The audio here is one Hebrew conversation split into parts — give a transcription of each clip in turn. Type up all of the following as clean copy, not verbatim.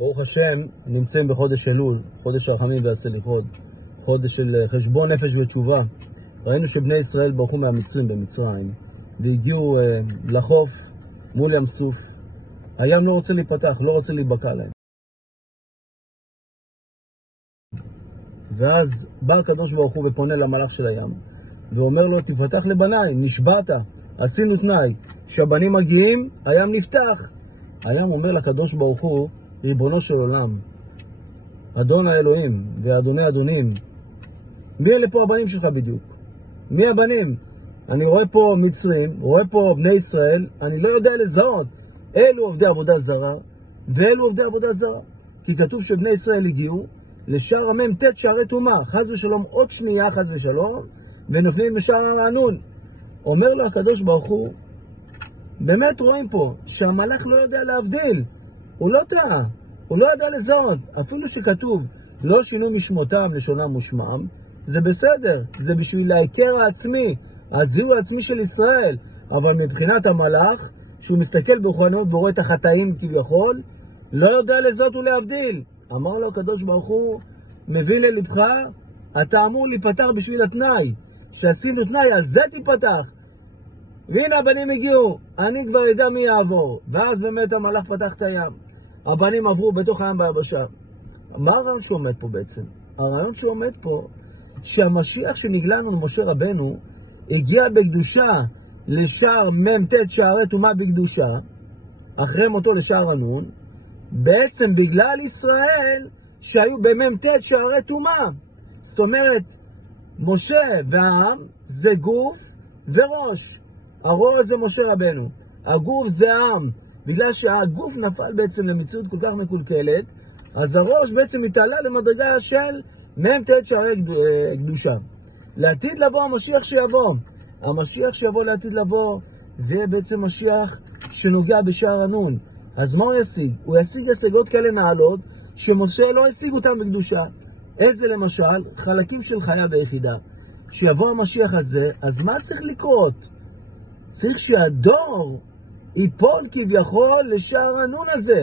ברוך השם, נמצאים בחודש אלול, חודש הרחמים והסליחות, חודש של חשבון נפש ותשובה. ראינו שבני ישראל ברחו מהמצרים במצרים, והגיעו לחוף מול ים סוף. הים לא רוצה להיפתח, לא רוצה להיבקע להם. ואז בא הקדוש ברוך הוא ופונה למלאך של הים, ואומר לו, תפתח לבניי, נשבעת, עשינו תנאי, כשהבנים מגיעים, הים נפתח. הים אומר לקדוש ברוך הוא, ריבונו של עולם, אדון האלוהים ואדוני אדונים, מי אלה פה הבנים שלך בדיוק? מי הבנים? אני רואה פה מצרים, רואה פה בני ישראל, אני לא יודע לזהות. אלו עובדי עבודה זרה, ואלו עובדי עבודה זרה. כי כתוב שבני ישראל הגיעו לשער המ"ט שערי טומאה, חס ושלום עוד שנייה, חס ושלום, ונופלים בשער הרענון. אומר לו הקדוש ברוך הוא, באמת רואים פה שהמלאך לא יודע להבדיל, הוא לא טעה, הוא לא יודע לזהות. אפילו שכתוב לא שינו משמותם לשונם ושמם, זה בסדר, זה בשביל ההיכר העצמי, הזיהוי העצמי של ישראל. אבל מבחינת המלאך, שהוא מסתכל ברוחנות ורואה את החטאים כביכול, לא יודע לזהות ולהבדיל. אמר לו הקדוש ברוך הוא, מבין ללבך, אתה אמור להיפתח בשביל התנאי, שעשינו תנאי, אז זה תיפתח. והנה הבנים הגיעו, אני כבר ידע מי יעבור. ואז באמת המלאך פתח את הים, הבנים עברו בתוך הים ביבשה. מה הרעיון שעומד פה בעצם? הרעיון שעומד פה, שהמשיח שנגלה לנו למשה רבנו, הגיע בקדושה לשער מ"ט שערי טומאה בקדושה, אחרי מותו לשער הנון, בעצם בגלל ישראל שהיו במ"ט שערי טומאה. זאת אומרת, משה והעם זה גוף וראש. הראש זה משה רבנו, הגוף זה העם. בגלל שהגוף נפל בעצם למציאות כל כך מקולקלת, אז הראש בעצם מתעלה למדרגה של מ"ט שערי קדושה. לעתיד לבוא המשיח שיבוא, המשיח שיבוא לעתיד לבוא, זה בעצם משיח שנוגע בשער הנון. אז מה הוא ישיג? הוא ישיג השגות כאלה נעלות שמשה לא השיג אותם בקדושה. איזה למשל? חלקים של חיה ביחידה. כשיבוא המשיח הזה, אז מה צריך לקרות? צריך שהדור ייפול כביכול לשער הנון הזה.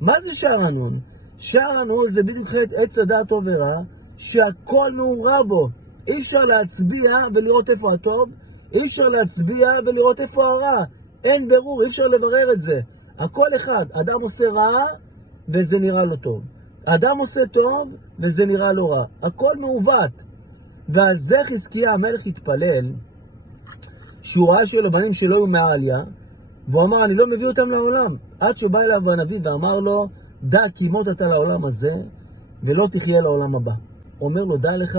מה זה שער הנון? שער הנון זה בדיוק חלק עץ הדעת טוב ורע, שהכל מעורב בו. אי אפשר להצביע ולראות איפה הטוב, אי אפשר להצביע ולראות איפה הרע. אין ברור, אי אפשר לברר את זה. הכל אחד, אדם עושה רע וזה נראה לו טוב, אדם עושה טוב וזה נראה לו רע, הכל מעוות. ועל זה חזקיה המלך התפלל, שהוא ראה שלבנים שלו היו מעליה, והוא אמר, אני לא מביא אותם לעולם. עד שבא אליו הנביא ואמר לו, דע כי מות אתה לעולם הזה ולא תחיה לעולם הבא. אומר לו, דע לך,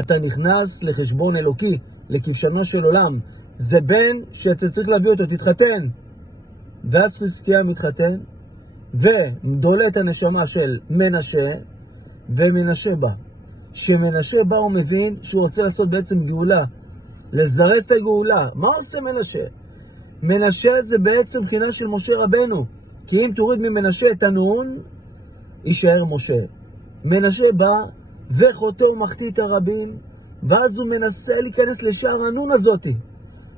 אתה נכנס לחשבון אלוקי, לכבשנו של עולם. זה בן שאתה צריך להביא אותו, תתחתן. ואז חזקיה מתחתן ודולה את הנשמה של מנשה, ומנשה בא. שמנשה בא הוא מבין שהוא רוצה לעשות בעצם גאולה, לזרז את הגאולה. מה עושה מנשה? מנשה זה בעצם בחינה של משה רבנו, כי אם תוריד ממנשה את הנון יישאר משה. מנשה בא וחוטא ומחטיא את הרבים, ואז הוא מנסה להיכנס לשער הנון הזאת,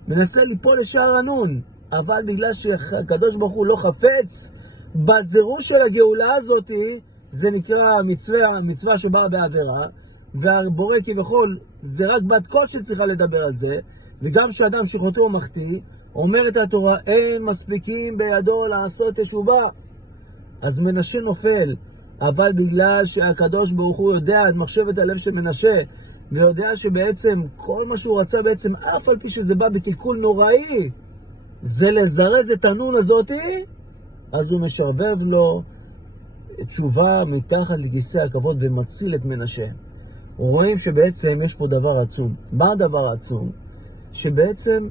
מנסה ליפול לשער הנון, אבל בגלל שהקדוש ברוך הוא לא חפץ בזירוש של הגאולה הזאת, זה נקרא מצווה שבאה בעבירה, והבורא כביכול זה רק בת קול שצריכה לדבר על זה. וגם שאדם שחוטא ומחטיא, אומרת התורה, אין מספיקים בידו לעשות תשובה. אז מנשה נופל, אבל בגלל שהקדוש ברוך הוא יודע את מחשבת הלב של מנשה, ויודע שבעצם כל מה שהוא רצה בעצם, אף על פי שזה בא בקלקול נוראי, זה לזרז את הנון הזאת, אז הוא משרבב לו תשובה מתחת לכיסא הכבוד ומציל את מנשה. רואים שבעצם יש פה דבר עצום. מה הדבר העצום? שבעצם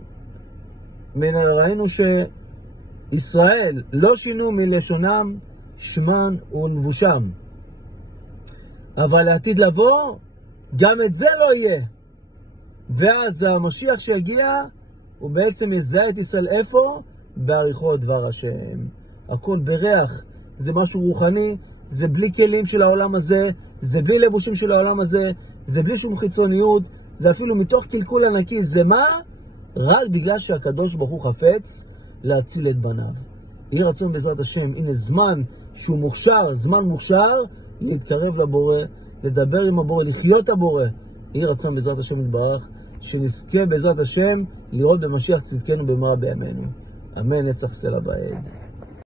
ראינו שישראל לא שינו מלשונם שמן ונבושם, אבל לעתיד לבוא גם את זה לא יהיה. ואז המשיח שיגיע הוא בעצם יזהה את ישראל איפה? בעריכות דבר השם. הכל בריח, זה משהו רוחני, זה בלי כלים של העולם הזה, זה בלי לבושים של העולם הזה, זה בלי שום חיצוניות, זה אפילו מתוך קלקול ענקי. זה מה? רק בגלל שהקדוש ברוך הוא חפץ להציל את בניו. יהי רצון בעזרת השם, הנה זמן שהוא מוכשר, זמן מוכשר, להתקרב לבורא, לדבר עם הבורא, לחיות הבורא. יהי רצון בעזרת השם יתברך, שנזכה בעזרת השם לראות במשיח צדקנו במהרה בימינו. אמן. נצח סלע בעת.